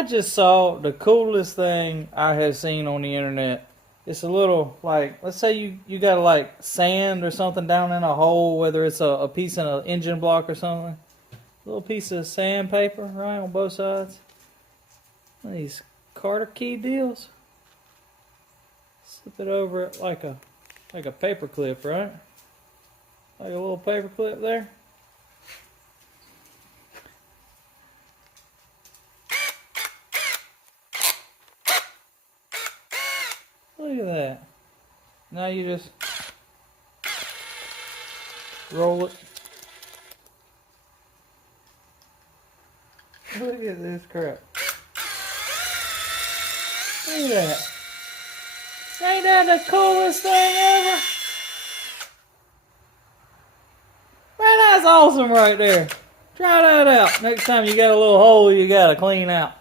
I just saw the coolest thing I have seen on the internet. It's a little like, let's say you got like sand or something down in a hole, whether it's a piece in an engine block or something. A little piece of sandpaper, right, on both sides. One of these Carter key deals. Slip it over it like a paper clip, right? Like a little paper clip there. Look at that. Now you just roll it. Look at this crap. Look at that. Ain't that the coolest thing ever? Man, that's awesome right there. Try that out. Next time you got a little hole you gotta clean out.